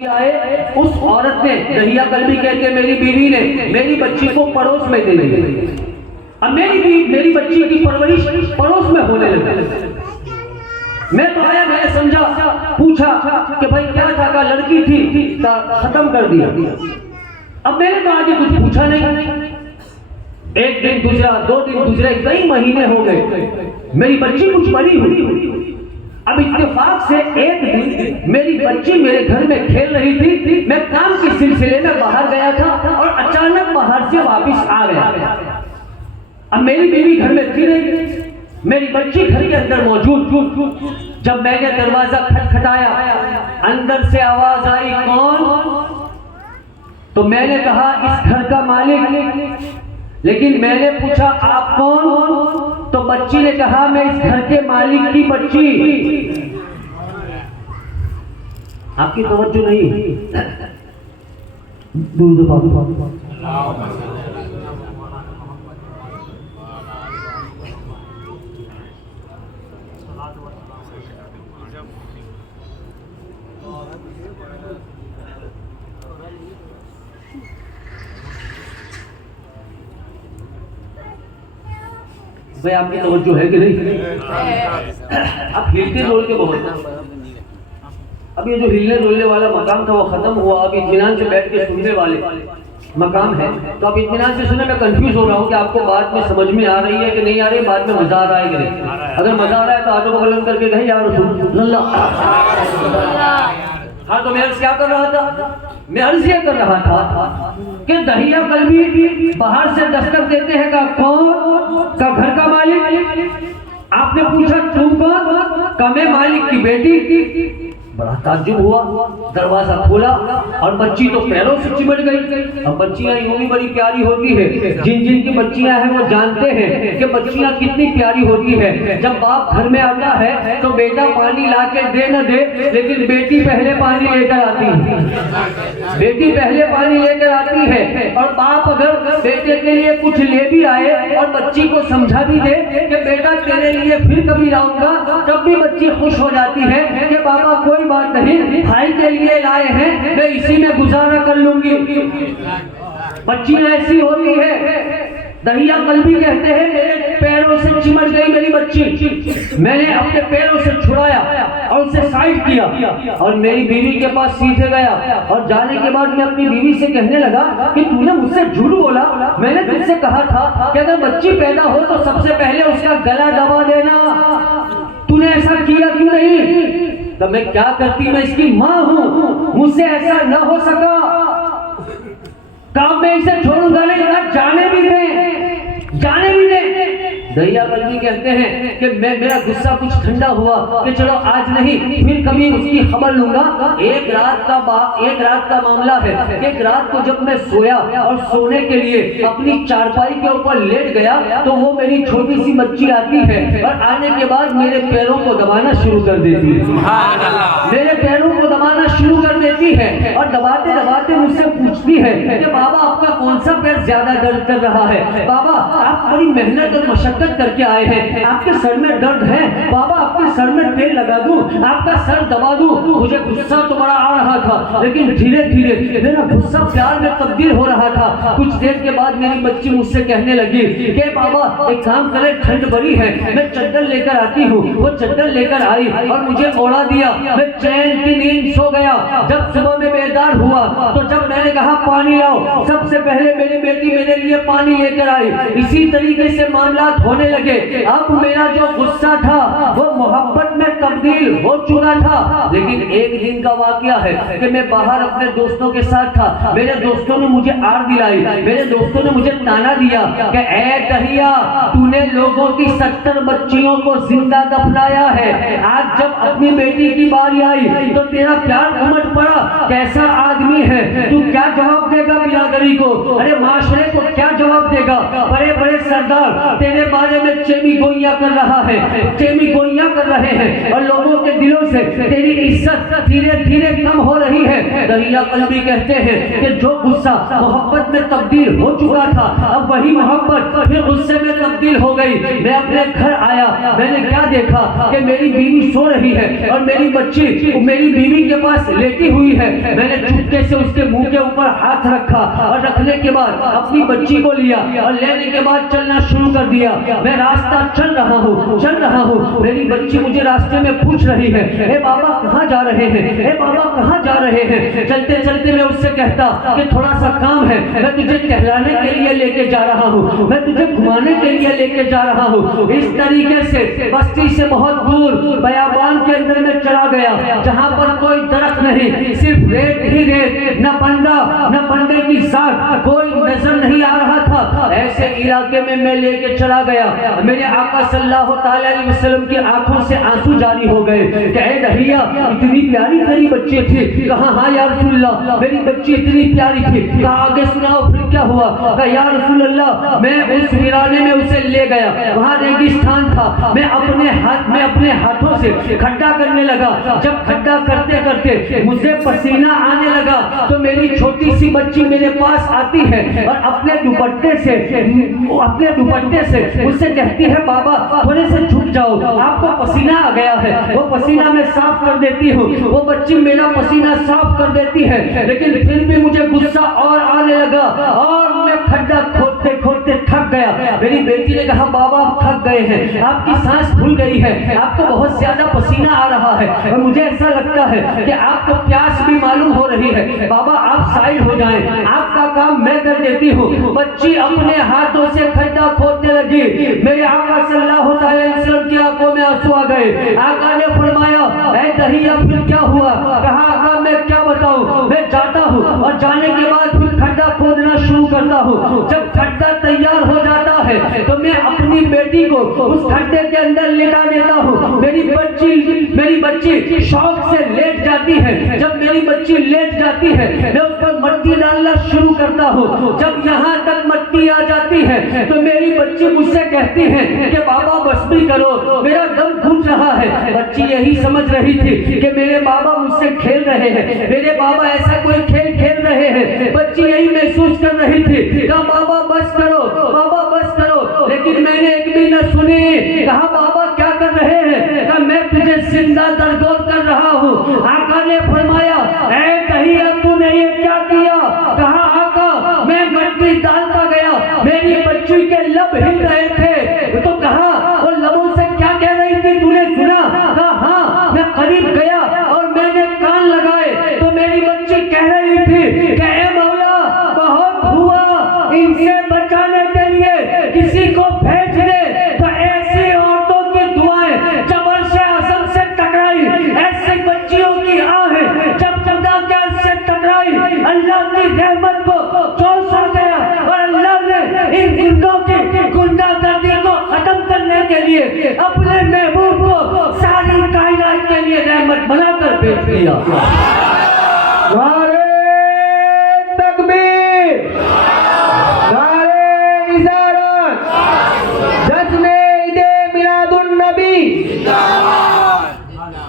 आए उस औरत ने दहिया कलबी कह के मेरी बीवी ने मेरी बच्ची को पड़ोस में दे दी। अब मेरी बच्ची की परवरिश पड़ोस में होने लगी। मैं तो आया, मैंने समझा, पूछा कि भाई क्या था, का लड़की थी, खत्म कर दिया। अब मैंने तो आगे कुछ पूछा नहीं। एक दिन गुजरा, 2 दिन गुजरे, कई महीने हो गए, मेरी बच्ची कुछ बड़ी हुई। अब इत्तेफाक से एक दिन मेरी बच्ची मेरे घर में खेल रही थी। मैं काम के सिलसिले में बाहर गया था और अचानक बाहर से वापस आ गया। अब मेरी बीवी घर में थी नहीं, मेरी बच्ची घर के अंदर मौजूद। जब मैंने दरवाजा खटखटाया, अंदर से आवाज आई, कौन? तो मैंने कहा इस घर का मालिक। लेकिन मैंने पूछा आप कौन? तो बच्ची ने कहा मैं इस घर के मालिक की बच्ची। आपकी तवज्जो नहीं। दूर दो बाबू। भाई आपकी तवज्जो है कि नहीं? आप हिलते डोल के बहुत। अब ये जो हिलने डोलने वाला मकाम था वो खत्म हुआ। अब इत्मीनान से बैठ के सुनने वाले मकाम है, तो आप इत्मीनान से सुने। मैं कंफ्यूज हो रहा हूँ कि आपको बात में समझ में आ रही है कि नहीं आ रही, बात में मजा आ रहा है कि नहीं। अगर मजा आ रहा है तो आजो बगल करके कहीं यार हाँ। तो मैं अर्ज क्या कर रहा था? मैं अर्ज ये कर रहा था कि दहिया कलबी बाहर से दस्तक देते हैं का कौन? का घर का मालिक। आपने पूछा तुम कौन? का मैं मालिक की बेटी। बड़ा ताज्जुब हुआ। दरवाजा खोला और बच्ची तो पैरों से चिमट गई। अब बच्चियां यूं ही बड़ी प्यारी होती है। जिन जिन की बच्चियां हैं वो जानते हैं कि बच्चियां कितनी प्यारी होती है। जब बाप घर में आता है तो बेटा पानी ला के दे न दे, लेकिन बेटी पहले पानी लेकर आती है। बेटी पहले पानी लेकर आती है। और बाप अगर बेटे के लिए कुछ ले भी आए और बच्ची को समझा भी दे कि बेटा तेरे लिए फिर कभी लाऊंगा, तब भी बच्ची खुश हो जाती है कि बाबा कोई बात नहीं, भाई के लिए लाए हैं, मैं इसी में गुजारा कर लूंगी। बच्ची ऐसी होती है। दहिया कलबी कहते हैं मेरे पैरों से चिमट गई मेरी बच्ची। मैंने अपने पैरों से छुड़ाया और उसे साइड किया और मेरी बीवी के पास सीधे गया। और जाने के बाद मैं अपनी बीवी से कहने लगा कि तूने मुझसे झूठ बोला। मैंने तुझसे कहा था कि अगर बच्ची पैदा हो तो सबसे पहले उसका गला दबा देना। तूने ऐसा किया क्यों नहीं? तो मैं क्या करती, मैं इसकी माँ हूँ, मुझसे ऐसा न हो सका। काम में इसे छोड़ूंगा नहीं, जाने भी दे, जाने भी दे। दहिया कलबी कहते हैं कि मेरा गुस्सा कुछ ठंडा हुआ कि चलो आज नहीं फिर कभी उसकी खबर लूंगा। एक रात का मामला है। एक रात को जब मैं सोया और सोने के लिए अपनी चारपाई के ऊपर लेट गया तो वो मेरी छोटी सी बच्ची आती है और आने के बाद मेरे पैरों को दबाना शुरू कर देती है। मेरे पैरों को दबाना शुरू कर देती है और दबाते दबाते मुझसे पूछती है कि बाबा आपका कौन सा पैर ज्यादा दर्द कर रहा है? बाबा आप बड़ी मेहनत और मशक्कत करके आए हैं, आपके सर में दर्द है, बाबा आपके सर में तेल लगा दूं, आपका सर दबा दूं। मुझे गुस्सा तो बड़ा आ रहा था, लेकिन धीरे धीरे मेरा गुस्सा प्यार में तब्दील हो रहा था। कुछ देर के बाद मेरी बच्ची मुझसे कहने लगी कि बाबा एक काम करे, ठंड बड़ी है, मैं चद्दर लेकर आती हूँ। वो चद्दर लेकर आई और मुझे ओढ़ा दिया। मैं चैन की नींद सो गया। जब सुबह में बेदार हुआ तो जब मैंने कहा पानी लाओ, सबसे पहले मेरी बेटी मेरे लिए पानी लेकर आई। इसी तरीके से मामला होने लगे। अब मेरा जो गुस्सा था वो मोहब्बत में तब्दील हो चुका था। लेकिन एक दिन का वाकया है कि मैं बाहर अपने दोस्तों के साथ था। मेरे दोस्तों ने मुझे आड़ दिलाई, मेरे दोस्तों ने मुझे ताना दिया कि ए दहिया तूने लोगों की 70 बच्चियों को जिंदा दफनाया है, आज जब अपनी बेटी की बारी आई तो तेरा प्यार उमड़ पड़ा। कैसा आदमी है तू? क्या जवाब देगा बिरादरी को? अरे माशरे को क्या जवाब देगा? बड़े बड़े सरदार तेरे बारे में चेमी गोइयां कर रहा है, चेमी गोइयां कर रहे हैं और लोगों के दिलों से तेरी इज्जत धीरे धीरे कम हो रही है। दरिया कल्बी कहते हैं कि जो गुस्सा मोहब्बत में तब्दील हो चुका था, अब वही मोहब्बत फिर गुस्से में तब्दील हो गई। मैं अपने घर आया, मैंने क्या देखा कि मेरी बीवी सो रही है और मेरी बच्ची मेरी बीवी के पास लेटी हुई है। मैंने चुपके से उसके मुंह के ऊपर हाथ रखा और रखने के बाद अपनी बच्ची को लिया और लेने के बाद चलना शुरू कर दिया। मैं रास्ता चल रहा हूँ, मेरी बच्ची मुझे रास्ते में पूछ रही है, ए बाबा कहाँ जा रहे हैं, ए बाबा कहाँ जा रहे हैं। चलते चलते मैं उससे कहता कि थोड़ा सा काम है, मैं तुझे टहलाने के लिए लेके जा रहा हूँ, मैं तुझे घुमाने के लिए लेके जा रहा हूँ। इस तरीके से बस्ती से बहुत दूर बयाबान के अंदर में चला गया, जहाँ पर कोई दरख्त नहीं, सिर्फ रेत ही रेत, न बंदा न बंदे की साथ कोई नजर नहीं आ रहा था। ऐसे इलाके में मैं लेके चला गया। मेरे आका सल्लल्लाहु अलैहि वसल्लम की आंखों से आंसू जारी हो गए। कहे दहिया इतनी प्यारी मेरी बच्ची थी। कहा हाँ या रसूलल्लाह मेरी बच्ची इतनी प्यारी थी। कहा आगे सुनाओ फिर क्या हुआ। कहा या रसूलल्लाह मैं उस वीराने में उसे ले गया, वहाँ रेगिस्तान था। मैं अपने हाथों से खड्डा करने लगा। जब खड्डा करते करते मुझे पसीना आने लगा तो मेरी छोटी सी बच्ची मेरे पास आती है और अपने दुपट्टे से उससे कहती है बाबा थोड़े से झुक जाओ, आपको पसीना आ गया है। वो पसीना मैं साफ कर देती हूँ, वो बच्ची मेरा पसीना साफ कर देती है। लेकिन फिर भी मुझे गुस्सा और आने लगा और मैं खड्डा खोदते खोदते थक गया। मेरी बेटी ने कहा बाबा आप थक गए हैं, आपकी सांस फूल गई है, आपको बहुत ज्यादा पसीना आ रहा है और मुझे ऐसा लगता है कि आपको प्यास भी मालूम हो रही है। बाबा आप साइड हो जाएं, आपका काम मैं कर देती हूँ। बच्ची अपने हाथों से खड्डा खोदने लगी। मेरे आका सल्लल्लाहु अलैहि वसल्लम की आंखों में आंसू आ गए। आका ने फरमाया ऐ दहिया फिर क्या हुआ। कहा आका मैं क्या बताऊं, मैं जाता हूँ और जाने के बाद फिर खड्डा खोदना शुरू करता हूँ। जब खड्डा तैयार हो जाता है तो मैं अपनी बेटी को उस खड्डे के अंदर लेटा देता हूँ। मेरी बच्ची शौक से लेट जाती है। जब मेरी बच्ची लेट जाती है मैं उस पर मट्टी डालना शुरू करता हूँ। जब यहाँ तक मट्टी आ जाती है तो मेरी बच्ची मुझसे कहती है कि बाबा बस भी करो, मेरा दम घुट रहा है। बच्ची यही समझ रही थी कि मेरे बाबा मुझसे खेल रहे हैं, मेरे बाबा ऐसा कोई खेल खेल रहे हैं। बच्ची यही महसूस कर रही थी। कहा बाबा बस करो, बाबा बस करो। लेकिन मैंने एक भी न सुनी। कहा बाबा क्या कर रहे हैं। कहा मैं तुझे जिंदा दरगोर कर रहा हूँ। आका ने फरमाया ऐ दहिया तूने ये क्या किया। कहा आका मैं मट्टी डालता गया, मेरी बच्ची के लब हिल रहे थे। तो कहा वो लबों से क्या कह रही थी तूने सुना। कहा हाँ मैं करीब गया और मैंने कान लगाए तो मेरी बच्ची कह रही थी कि ऐ मौला बहुत हुआ, इनसे बचाने के लिए किसी को भेज दे। तो ऐसी औरतों की दुआएं जबर से आजम से टकराई, ऐसी बच्चियों की आहें जब खुदा के से टकराई, अल्लाह की रहमत को जोश हो गया और अल्लाह ने इन गुंडों की गुंडागर्दी को खत्म करने के लिए अपने महबूब को सारी कायनात के लिए रहमत बनाकर भेज दिया।